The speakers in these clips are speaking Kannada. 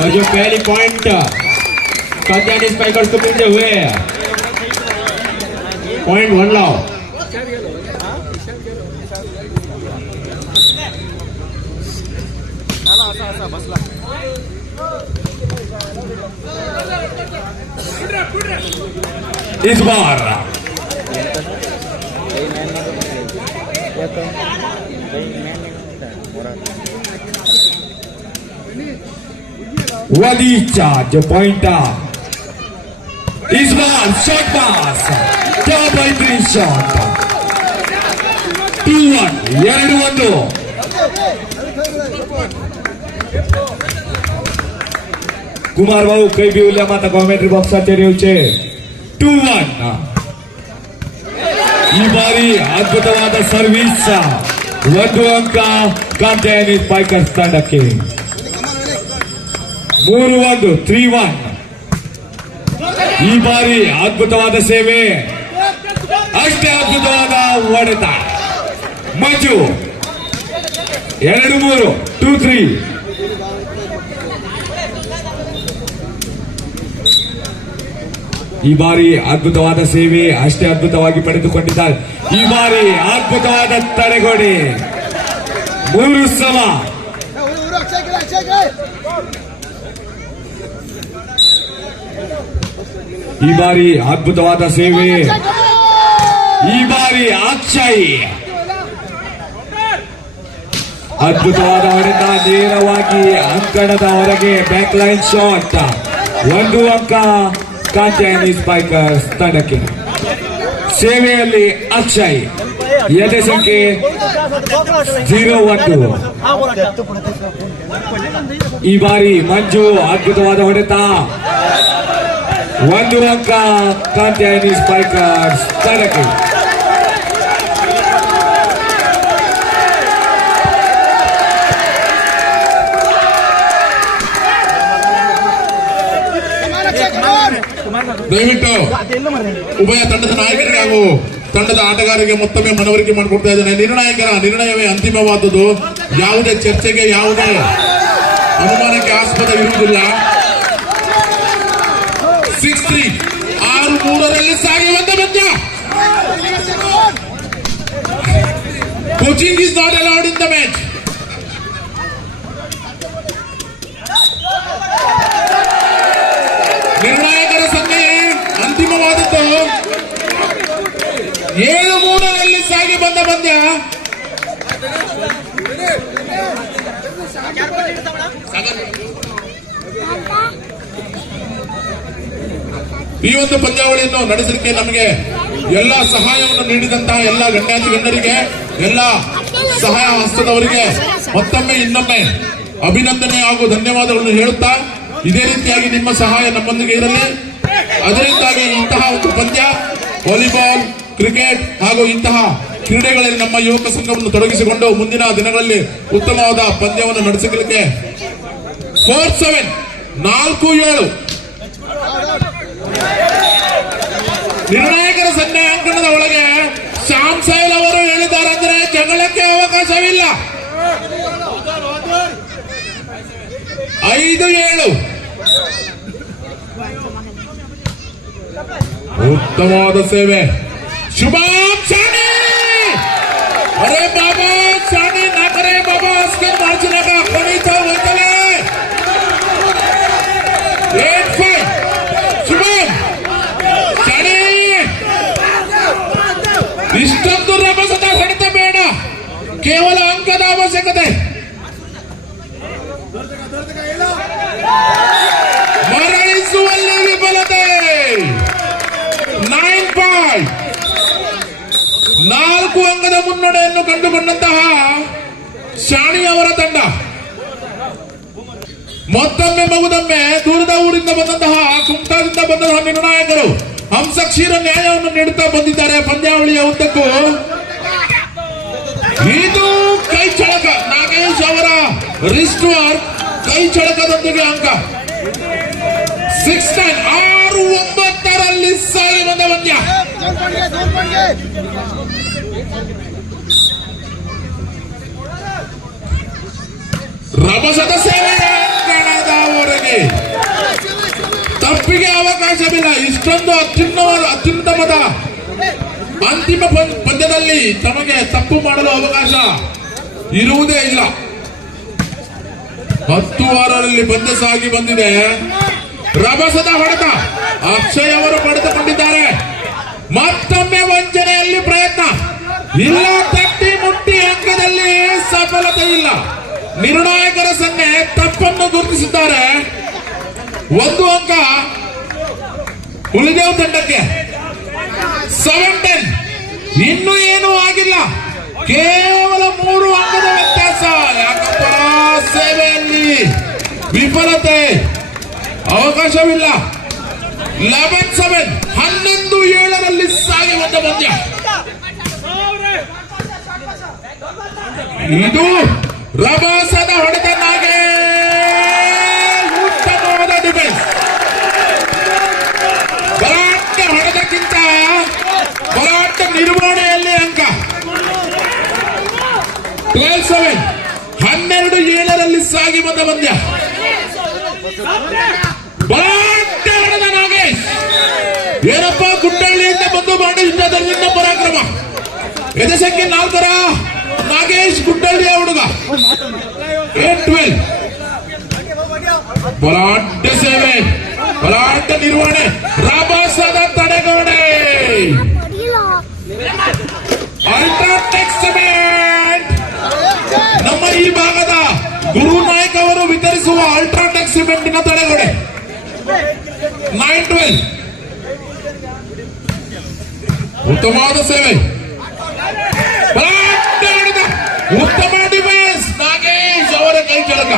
और जो पहली पॉइंट कात्यायनी स्पाइकर्स को मिलते हुए पॉइंट 1 लाओ। इस बार वदीचा जो पॉइंट इस बार शॉट पास डबल ग्रीन शॉट 2-1 2-1 कुमार भाऊ कई भी उल्ल्या माता कॉमेंट्री बॉक्साचे रेवचे 2-1 ಈ ಬಾರಿ ಅದ್ಭುತವಾದ ಸರ್ವಿಸ್ 1 ಅಂಕ ಕಾತ್ಯಾಯನಿ ಸ್ಪೈಕರ್ಸ್ ತಂಡಕ್ಕೆ 3-1 3-1 ಈ ಬಾರಿ ಅದ್ಭುತವಾದ ಸೇವೆ ಅಷ್ಟೇ ಅದ್ಭುತವಾದ ಹೊಡೆತ ಮಂಜು 2-3 2-3 ಈ ಬಾರಿ ಅದ್ಭುತವಾದ ಸೇವೆ ಅಷ್ಟೇ ಅದ್ಭುತವಾಗಿ ಪಡೆದುಕೊಂಡಿದ್ದಾರೆ ಈ ಬಾರಿ ಅದ್ಭುತವಾದ ತಡೆಗೋಡೆ 3 ಸಮ ಈ ಬಾರಿ ಅದ್ಭುತವಾದ ಸೇವೆ ಈ ಬಾರಿ ಅಕ್ಷಯ್ ಅದ್ಭುತವಾದ ಹೊಡೆತ ನೇರವಾಗಿ ಅಂಕಣದ ಹೊರಗೆ ಬ್ಯಾಕ್ ಲೈನ್ ಶಾಟ್ 1 ಅಂಕ ಕಾತ್ಯಾಯನಿ ಸ್ಪೈಕರ್ಸ್ ತಂಡಕ್ಕೆ ಸೇವೆಯಲ್ಲಿ ಅಕ್ಷಯ್ ಎದೆ ಸಂಖ್ಯೆ 0-1 ಈ ಬಾರಿ ಮಂಜು ಅದ್ಭುತವಾದ ಹೊಡೆತ 1 ಅಂಕ ಕಾತ್ಯಾಯನಿ ಸ್ಪೈಕರ್ಸ್ ತಂಡಕ್ಕೆ ದಯವಿಟ್ಟು ಉಭಯ ತಂಡದ ನಾಯಕರಿಗೆ ಹಾಗೂ ತಂಡದ ಆಟಗಾರರಿಗೆ ಮತ್ತೊಮ್ಮೆ ಮನವರಿಕೆ ಮಾಡಿಕೊಡ್ತಾ ಇದ್ದೇನೆ. ನಿರ್ಣಾಯಕರ ನಿರ್ಣಯವೇ ಅಂತಿಮವಾದದ್ದು. ಯಾವುದೇ ಚರ್ಚೆಗೆ ಯಾವುದೇ ಅನುಮಾನಕ್ಕೆ ಆಸ್ಪದ ಇರುವುದಿಲ್ಲ. 6-3 6-3 ಸಾಗಿ ಒಂದು ಪಂದ್ಯ. Coaching is not allowed in the match. ನಿರ್ಣಾಯಕರ ಸಂಖ್ಯೆ ಅಂತಿಮವಾದದ್ದು 7-3 ಸಾಗಿ ಬಂದ ಪಂದ್ಯ. ಈ ಒಂದು ಪಂದ್ಯಾವಳಿಯನ್ನು ನಡೆಸಲಿಕ್ಕೆ ನಮಗೆ ಎಲ್ಲ ಸಹಾಯವನ್ನು ನೀಡಿದಂತಹ ಎಲ್ಲ ಗಣ್ಯಾತಿ ಗಣ್ಯರಿಗೆ, ಎಲ್ಲ ಸಹಾಯ ಹಸ್ತದವರಿಗೆ ಮತ್ತೊಮ್ಮೆ ಇನ್ನೊಮ್ಮೆ ಅಭಿನಂದನೆ ಹಾಗೂ ಧನ್ಯವಾದಗಳನ್ನು ಹೇಳುತ್ತಾ, ಇದೇ ರೀತಿಯಾಗಿ ನಿಮ್ಮ ಸಹಾಯ ನಮ್ಮೊಂದಿಗೆ ಇರಲಿ. ಅದರಿಂದಾಗಿ ಇಂತಹ ಒಂದು ಪಂದ್ಯ, ವಾಲಿಬಾಲ್, ಕ್ರಿಕೆಟ್ ಹಾಗೂ ಇಂತಹ ಕ್ರೀಡೆಗಳಲ್ಲಿ ನಮ್ಮ ಯುವಕ ಸಂಘವನ್ನು ತೊಡಗಿಸಿಕೊಂಡು ಮುಂದಿನ ದಿನಗಳಲ್ಲಿ ಉತ್ತಮವಾದ ಪಂದ್ಯವನ್ನು ನಡೆಸಲಿಕ್ಕೆ 4-7 4-7 ನಿರ್ಣಾಯಕರ ಸನ್ನೆ ಅಂಕಣದ ಒಳಗೆ ಶ್ಯಾಮ್ ಸೈಲ್ ಅವರು ಹೇಳಿದ್ದಾರೆ ಅಂದರೆ ಜಗಳಕ್ಕೆ ಅವಕಾಶವಿಲ್ಲ. 5-7 ಉತ್ತಮವಾದ ಸೇವೆ. ಶುಭಾಂ ಶಾಣಿ, ಅರೆ ಬಾಬಾ ಶಾಣಿ ನಾಕರೆ ಬಾಬಾ ಅಸ್ಕೆ ಮಾರ್ಚಿನಾಗ ಕೊಣಿತ ಹೋಗ್ತಲೇ 8-5 ಶುಭಾಂ ಶಾಣಿ. ಇಷ್ಟೊಂದು ರಭಸದ ಹೊಡೆತ ಬೇಡ, ಕೇವಲ ಅಂಕದ ಅವಶ್ಯಕತೆ. ಮರಳಿಸುವಲ್ಲಿ ವಿಫಲತೆ. 9-5 4 ಅಂಕದ ಮುನ್ನಡೆಯನ್ನು ಕಂಡುಕೊಂಡಂತಹ ಶಾಣಿ ಅವರ ತಂಡ ಮತ್ತೊಮ್ಮೆ ಮಗುದೊಮ್ಮೆ ದೂರದ ಊರಿಂದ ಬಂದಂತಹ ಕುಮಟಾದಿಂದ ಬಂದಂತಹ ನಿರ್ಣಾಯಕರು ಹಂಸ ಕ್ಷೀರ ನ್ಯಾಯವನ್ನು ನೀಡುತ್ತಾ ಬಂದಿದ್ದಾರೆ. ಪಂದ್ಯಾವಳಿಯ ಉದ್ದಕ್ಕೂ ಇದು ಕೈ ಚಳಕ, ನಾಗೇಶ್ ಅವರ ರಿಸ್ಟ್ ವರ್ಕ್ ಕೈ ಚಳಕದೊಂದಿಗೆ ಅಂಕ 6-9 6-9 ಸಾಗಿ ಬಂದ ಪಂದ್ಯ. ರಭಸದ ಸೇವೆ ಅಂಕಣದವರೆಗೆ ತಪ್ಪಿಗೆ ಅವಕಾಶವಿಲ್ಲ. ಇಷ್ಟೊಂದು ಅತ್ಯುತ್ತಮದ ಅಂತಿಮ ಪಂದ್ಯದಲ್ಲಿ ತಮಗೆ ತಪ್ಪು ಮಾಡಲು ಅವಕಾಶ ಇರುವುದೇ ಇಲ್ಲ. 10 ವಾರದಲ್ಲಿ ಪಂದ್ಯ ಸಾಗಿ ಬಂದಿದೆ. ರಭಸದ ಹೊಡೆತ ಅಕ್ಷಯ್ ಅವರು ಪಡೆದುಕೊಂಡಿದ್ದಾರೆ. ಮತ್ತೊಮ್ಮೆ ವಂಚನೆಯಲ್ಲಿ ಪ್ರಯತ್ನ ಇಲ್ಲ. ತಟ್ಟಿ ಮುಟ್ಟಿ ಅಂಕದಲ್ಲಿ ಸಫಲತೆ ಇಲ್ಲ. ನಿರ್ಣಾಯಕರ ಸನ್ನೆ ತಪ್ಪನ್ನು ಗುರುತಿಸಿದ್ದಾರೆ. 1 ಅಂಕ ಹುಲಿದೇವ್ ತಂಡಕ್ಕೆ. 7-10. ಇನ್ನೂ ಏನೂ ಆಗಿಲ್ಲ. ಕೇವಲ 3 ಅಂಕದ ವ್ಯತ್ಯಾಸ. ಯಾಕಪ್ಪ ಸೇವೆಯಲ್ಲಿ ವಿಫಲತೆ ಅವಕಾಶವಿಲ್ಲ. 11-7. 11-7 ಸಾಗಿ ಬಂದ ಪಂದ್ಯ. ಇದು ರಭಸದ ಹೊಡೆತ. ಉತ್ತಮವಾದ ಡಿಫೆನ್ಸ್. ಬಲಾಢ್ಯ ಹೊಡೆದಕ್ಕಿಂತ ಬಲಾಢ್ಯ ನಿರ್ವಹಣೆಯಲ್ಲಿ ಅಂಕ. 12-7. 12-7 ಸಾಗಿ ಬಂದ ಪಂದ್ಯ. ಬಲಾಢ್ಯ ಹೊಡೆದ ನಾಗೇಶ್. ಏನಪ್ಪ ಗುಡ್ಡಳ್ಳಿಯಿಂದ ಬಂದು ಮಾಡಿ ಯುದ್ಧದಿಂದ ಪರಾಕ್ರಮ. ಎದೆ ಸಂಖ್ಯೆ 4 ನಾಗೇಶ್ ಗುಡ್ಡಳ್ಳಿಯ ಹುಡುಗ. 8-12. ಬಲಾಢ್ಯ ಸೇವೆ, ಬಲಾಢ್ಯ ನಿರ್ವಹಣೆ, ರಭಸದ ತಡೆಗೋಡೆ. ಅಲ್ಟ್ರಾಟೆಕ್ ಸಿಮೆಂಟ್ ನಮ್ಮ ಈ ಭಾಗದ ಗುರುನಾಯಕ್ ಅವರು ವಿತರಿಸುವ ಅಲ್ಟ್ರಾಟೆಕ್ ಸಿಮೆಂಟಿನ ತಡೆಗೋಡೆ. 9-12. ಉತ್ತಮವಾದ ಸೇವೆ, ಬಲಾಢ್ಯ ಹೊಡೆತ, ಉತ್ತಮ ಡಿಫೆನ್ಸ್. ನಾಗೇಶ್ ಅವರ ಕೈ ಚಳಕ.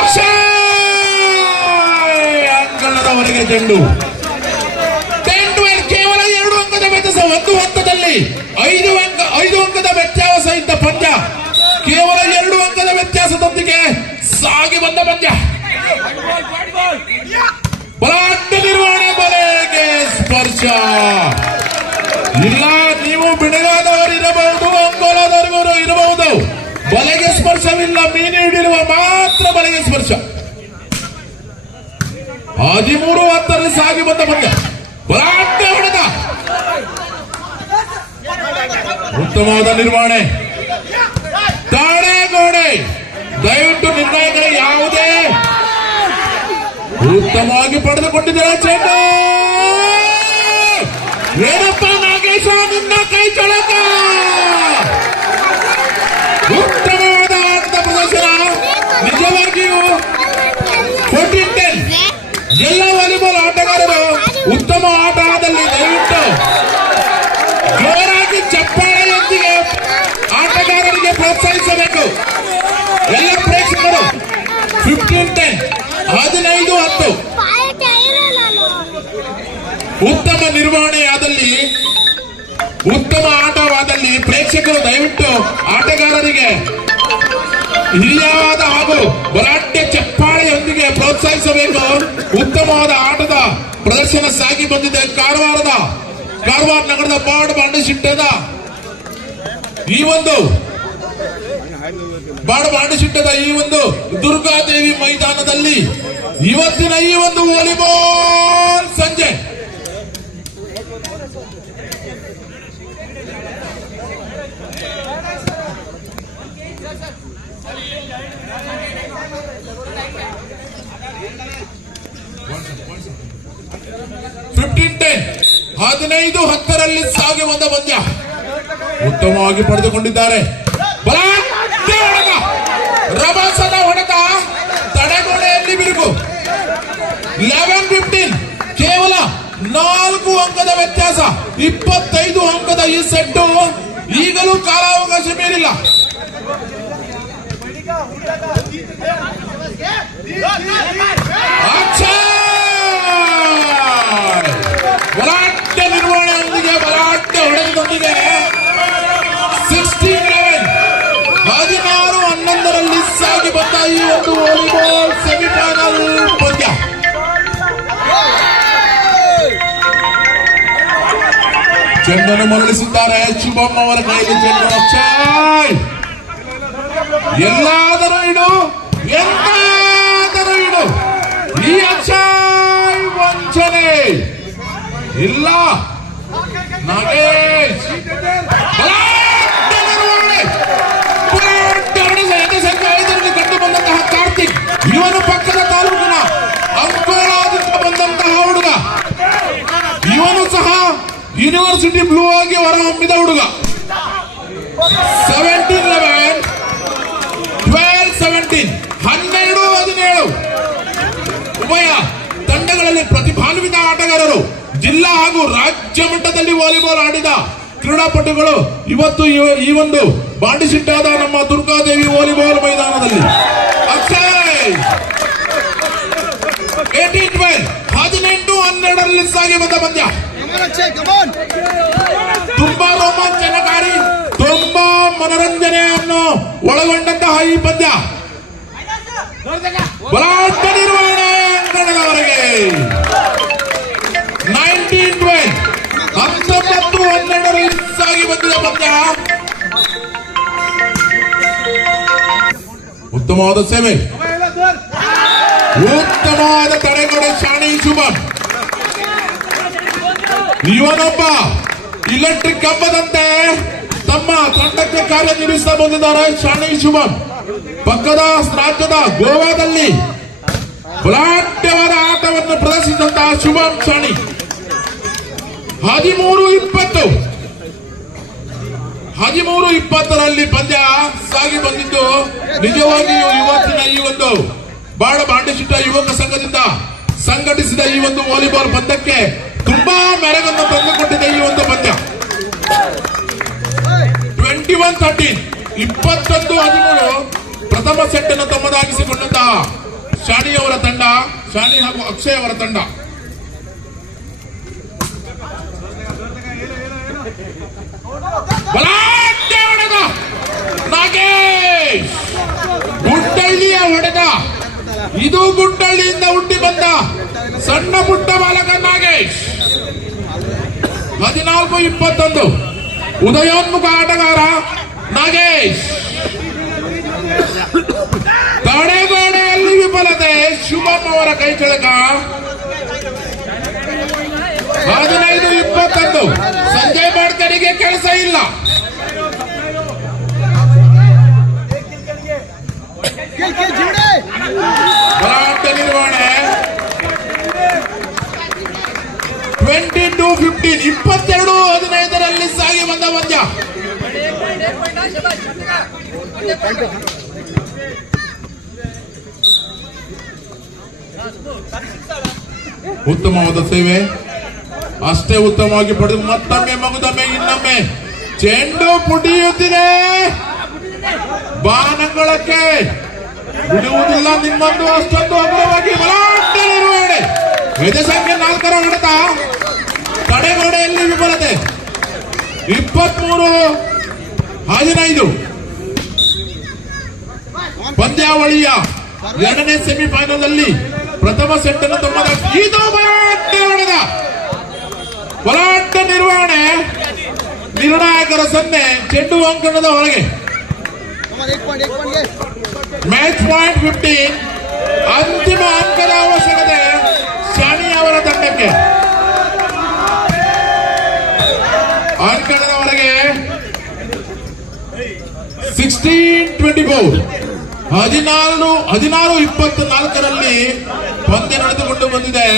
ಅಕ್ಷಯ್ ಅಂಕಣದವರೆಗೆ ಚೆಂಡು. 10-12. ಕೇವಲ 2 ಅಂಕದ ವ್ಯತ್ಯಾಸ. 1 ಹಂತದಲ್ಲಿ 5 ಅಂಕದ ವ್ಯತ್ಯಾಸ ಇದ್ದ ಪಂದ್ಯ ಕೇವಲ 2 ಅಂಕದ ವ್ಯತ್ಯಾಸದೊಂದಿಗೆ ಸಾಗಿ ಬಂದ ಪಂದ್ಯ. ಬಲಾಢ್ಯ ನಿರ್ವಹಣೆ, ಬಲೆಗೆ ಸ್ಪರ್ಶ ಇಲ್ಲ. ನೀವು ಬಿಡಗಾದವರು ಇರಬಹುದು, ಅಂಗೋಲಾದವರು ಇರಬಹುದು. ಬಲೆಗೆ ಸ್ಪರ್ಶವಿಲ್ಲ. ಮೀನು ಹಿಡಿಯುವ ಮಾತ್ರ ಬಲೆಗೆ ಸ್ಪರ್ಶ. 13-10 ಸಾಗಿ ಬಂದ ಪಂದ್ಯ. ಬಲಾಢ್ಯ ಹೊಡೆದ, ಉತ್ತಮವಾದ ನಿರ್ವಹಣೆ, ತಡೆಗೋಡೆ. ದಯವಿಟ್ಟು ನಿರ್ಣಾಯಕರ ಯಾವುದೇ ಉತ್ತಮವಾಗಿ ಪಡೆದುಕೊಂಡಿದ್ದಾರೆ. ಚೆಂಡು. ಏನಪ್ಪ ನಾಗೇಶ ನಿನ್ನ ಕೈ ಚಳಕ. ಉತ್ತಮವಾದ ಆಟದ ಪ್ರದರ್ಶನ. ನಿಜವಾಗಿಯೂ 14-10. ಎಲ್ಲ ವಾಲಿಬಾಲ್ ಆಟಗಾರರು ಉತ್ತಮ ಆಟದಲ್ಲಿ ದಯವಿಟ್ಟು ಜೋರಾಗಿ ಚಪ್ಪಾಳೆಯೊಂದಿಗೆ ಆಟಗಾರರಿಗೆ ಪ್ರೋತ್ಸಾಹಿಸಬೇಕು. ಎಲ್ಲ ಪ್ರೇಕ್ಷಕರು. 15-10. 15-10. ಉತ್ತಮ ನಿರ್ವಹಣೆಯಾದಲ್ಲಿ, ಉತ್ತಮ ಆಟವಾದಲ್ಲಿ ಪ್ರೇಕ್ಷಕರು ದಯವಿಟ್ಟು ಆಟಗಾರರಿಗೆ ಹಿರಿಯವಾದ ಹಾಗೂ ಬಲಾಢ್ಯ ಚಪ್ಪಾಳೆಯೊಂದಿಗೆ ಪ್ರೋತ್ಸಾಹಿಸಬೇಕು. ಉತ್ತಮವಾದ ಆಟದ ಪ್ರದರ್ಶನ ಸಾಗಿ ಬಂದಿದೆ. ಕಾರವಾರ ನಗರದ ಬಾಡಬಾಂಡಶಿಟ್ಟದ ಈ ಒಂದು ದುರ್ಗಾದೇವಿ ಮೈದಾನದಲ್ಲಿ ಇವತ್ತಿನ ಈ ಒಂದು ವಾಲಿಬಾಲ್ ಸಂಜೆ ಹದಿನೈದು 10 ಸಾಗಿ ಬಂದ ಪಂದ್ಯ ಉತ್ತಮವಾಗಿ ಪಡೆದುಕೊಂಡಿದ್ದಾರೆ. ರಭಸದ ಹೊಡೆತ, ತಡೆಗೋಡೆಯಲ್ಲಿ ಬಿರುಕು. 11-15. ಕೇವಲ 4 ಅಂಕದ ವ್ಯತ್ಯಾಸ. 25 ಅಂಕದ ಈ ಸೆಟ್ಟು. ಈಗಲೂ ಕಾಲಾವಕಾಶ ಮೀರಿಲ್ಲ. ಬಲಾಢ್ಯ ನಿರ್ವಹಣೆಯೊಂದಿಗೆ, ಬಲಾಢ್ಯ ಹೊಡೆತದೊಂದಿಗೆ 16-11. 16-11 ಸಾಗಿ ಬಂದ ಈ ಒಂದು ವಾಲಿಬಾಲ್ ಸೆಮಿಫೈನಲ್ ಪಂದ್ಯ. ಚೆಂಡನ್ನು ಮರಳಿಸಿದ್ದಾರೆ. ಶುಭಂ ಅವರ ಕೈಯಲ್ಲಿ ಚೆಂಡು. ಅಕ್ಷಯ್ ಎಲ್ಲಾದರೂ ಇಡು, ಎಂತಾದರೂ ಇಡು, ಈ ಅಕ್ಷಯ್ ವಂಚನೆ ಇಲ್ಲ. ನಾಗೇಶ್ ಎದೆಸಂಖ್ಯೆ 5ರಲ್ಲಿ ಕಂಡು ಬಂದಂತಹ ಕಾರ್ತಿಕ್, ಇವನು ಪಕ್ಕದ ತಾಲೂಕಿನ ಅಂಕೋಲಾದಿಂದ ಬಂದಂತಹ ಹುಡುಗ. ಇವನು ಸಹ ಯೂನಿವರ್ಸಿಟಿ ಬ್ಲೂ ಆಗಿ ಹೊರಹೊಮ್ಮಿದ ಹುಡುಗ. 17-11, 12-17, 12-17 ಉಭಯ ತಂಡಗಳಲ್ಲಿ ಪ್ರತಿಭಾನ್ವಿತ ಆಟಗಾರರು, ಜಿಲ್ಲಾ ಹಾಗೂ ರಾಜ್ಯ ಮಟ್ಟದಲ್ಲಿ ವಾಲಿಬಾಲ್ ಆಡಿದ ಕ್ರೀಡಾಪಟುಗಳು ಇವತ್ತು ಈ ಒಂದು ಬಾಂಡಿಸಿಟ್ಟಾದ ನಮ್ಮ ದುರ್ಗಾದೇವಿ ವಾಲಿಬಾಲ್ ಮೈದಾನದಲ್ಲಿ. ಅಕ್ಷಯ್ 18-12, 18-12 ಸಾಗಿ ಬಂದ ಪಂದ್ಯ. ತುಂಬಾ ರೋಮಾಂಚನಕಾರಿ, ತುಂಬಾ ಮನರಂಜನೆಯನ್ನು ಒಳಗೊಂಡಂತಹ ಈ ಪಂದ್ಯ ಬಲಾಢ್ಯ ನಿರ್ವಹಣೆ ಅಂಕಣದವರೆಗೆ 19-12, 19-12 ಸಾಗಿ ಬಂದಿದೆ ಪಂದ್ಯ. ಉತ್ತಮವಾದ ಸೇವೆ, ಉತ್ತಮವಾದ ತಡೆಗೋಡೆ ಶಾಣಿ ಶುಭಂ. ಇವನೊಬ್ಬ ಇಲೆಕ್ಟ್ರಿಕ್ ಕಂಬದಂತೆ ತಮ್ಮ ತಂಡಕ್ಕೆ ಕಾರ್ಯನಿರ್ವಹಿಸ್ತಾ ಬಂದಿದ್ದಾರೆ ಶಾಣಿ ಶುಭಂ. ಪಕ್ಕದ ರಾಜ್ಯದ ಗೋವಾದಲ್ಲಿ ಬಲಾಢ್ಯವಾದ ಆಟವನ್ನು ಪ್ರದರ್ಶಿಸಿದಂತಹ ಶುಭಂ ಶಾಣಿ 13-20, 13-20ರಲ್ಲಿ ಪಂದ್ಯ ಸಾಗಿ ಬಂದಿದ್ದು ನಿಜವಾಗಿಯೂ ಇವತ್ತಿನ ಈ ಒಂದು ಬಾಳ ಬಾಂಡಿಸಿಟ್ಟ ಯುವಕ ಸಂಘದಿಂದ ಸಂಘಟಿಸಿದ ಈ ಒಂದು ವಾಲಿಬಾಲ್ ಪಂದ್ಯಕ್ಕೆ ತುಂಬಾ ಮೆರಗನ್ನು ತಂದುಕೊಟ್ಟಿದೆ ಈ ಒಂದು ಪಂದ್ಯ. 21-13, 21-13 ಪ್ರಥಮ ಸೆಟ್ ಅನ್ನು ತಮ್ಮದಾಗಿಸಿಕೊಂಡಂತಹ ಶಾಣಿ ಅವರ ತಂಡ, ಶಾಣಿ ಹಾಗೂ ಅಕ್ಷಯ್ ಅವರ ತಂಡ. ಬಲಾಢ್ಯ ಹೊಡೆದ ನಾಗೇಶ್, ಗುಡ್ಡಳ್ಳಿಯ ಹೊಡೆದ. ಇದು ಗುಡ್ಡಳ್ಳಿಯಿಂದ ಹುಟ್ಟಿ ಬಂದ ಸಣ್ಣ ಪುಟ್ಟ ಬಾಲಕ ನಾಗೇಶ್. 14-21 ಉದಯೋನ್ಮುಖ ಆಟಗಾರ ನಾಗೇಶ್. ತಡೆಗೋಡೆಯಲ್ಲಿ ವಿಫಲತೆ ಶುಭಂ ಅವರ ಕೈ ಚಳಕ. 15-21 ಸಂಜಯ್ ಬಾಡ್ಕರಿಗೆ ಕೆಲಸ ಇಲ್ಲ. ಬಲಾಢ್ಯ ನಿರ್ವಹಣೆ 22-15, 22-15ರಲ್ಲಿ ಸಾಗಿ ಬಂದ ಪಂದ್ಯ. ಉತ್ತಮವಾದ ಸೇವೆ, ಅಷ್ಟೇ ಉತ್ತಮವಾಗಿ ಪಡೆದು ಮತ್ತೊಮ್ಮೆ ಮಗುದೊಮ್ಮೆ ಇನ್ನೊಮ್ಮೆ ಚೆಂಡು ಪುಟಿಯುತ್ತಿದೆ. ಬಾನಂಗಳಕ್ಕೆ ಬಿಡುವುದಿಲ್ಲ ನಿಮ್ಮೊಂದು ಅಷ್ಟೊಂದು ಅಗ್ರವಾಗಿ ಬಲಾಢ್ಯ ನಿರ್ವಹಣೆ. ಎದೆಸಂಖ್ಯೆ 4ರ ಹೊಡೆತ, ತಡೆಗೋಡೆಯಲ್ಲಿ ವಿಫಲತೆ. 23-15 ಪಂದ್ಯಾವಳಿಯ 2ನೇ ಸೆಮಿಫೈನಲ್ ಅಲ್ಲಿ ಪ್ರಥಮ ಸೆಟ್ ಅನ್ನು ತಮ್ಮದಾಗಿ. ಇದು ಬಲಾಢ್ಯ ಹೊಡೆದ, ಬಲಾಢ್ಯ ನಿರ್ವಹಣೆ. ನಿರ್ಣಾಯಕರ 0, ಚೆಂಡು ಅಂಕಣದ ಹೊರಗೆ. ಮ್ಯಾಚ್ ಪಾಯಿಂಟ್ 15, ಅಂತಿಮ ಅಂಕದ ಅವಶ್ಯಕತೆ ಶಾಣಿ ಅವರ ತಂಡಕ್ಕೆ. ಅಂಕಣದ ಹೊರಗೆ 16-24, 16-24ರಲ್ಲಿ ಪಂದ್ಯ ನಡೆದುಕೊಂಡು ಬಂದಿದೆ.